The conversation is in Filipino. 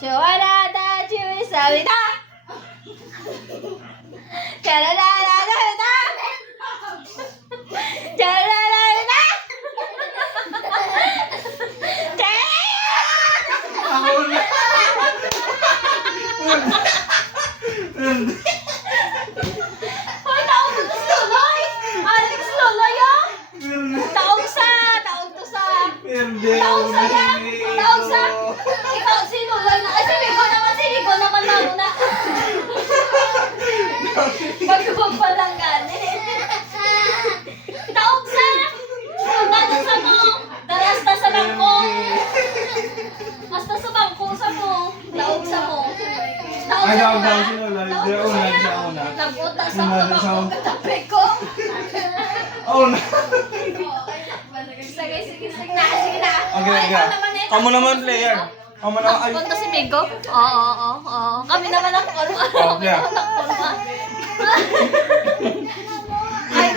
Joanna da Juisalita. Charararararita. Chararararita. Ako na. Hoy, taong to sa Loy! Alex Loloy, oh! Taong to sa... Hindi. Taong sa yan! Taong sa... Ikaw, si Loloy na... Ay, si Rico naman mauna. Magkabang palang gani. Taong sa... Nandun sa mo! Darasta sa bangko! Basta sa bangko sa mo! Taong sa mo! Ay, daw sila lang. Siya una. Nabuta sa bangko katabi ko! Oh, na. Sige na. Okay. Kamu naman, player. Kamu naman. Ay. Punta si Migo? Oo. Kami naman ang Okay. Ay,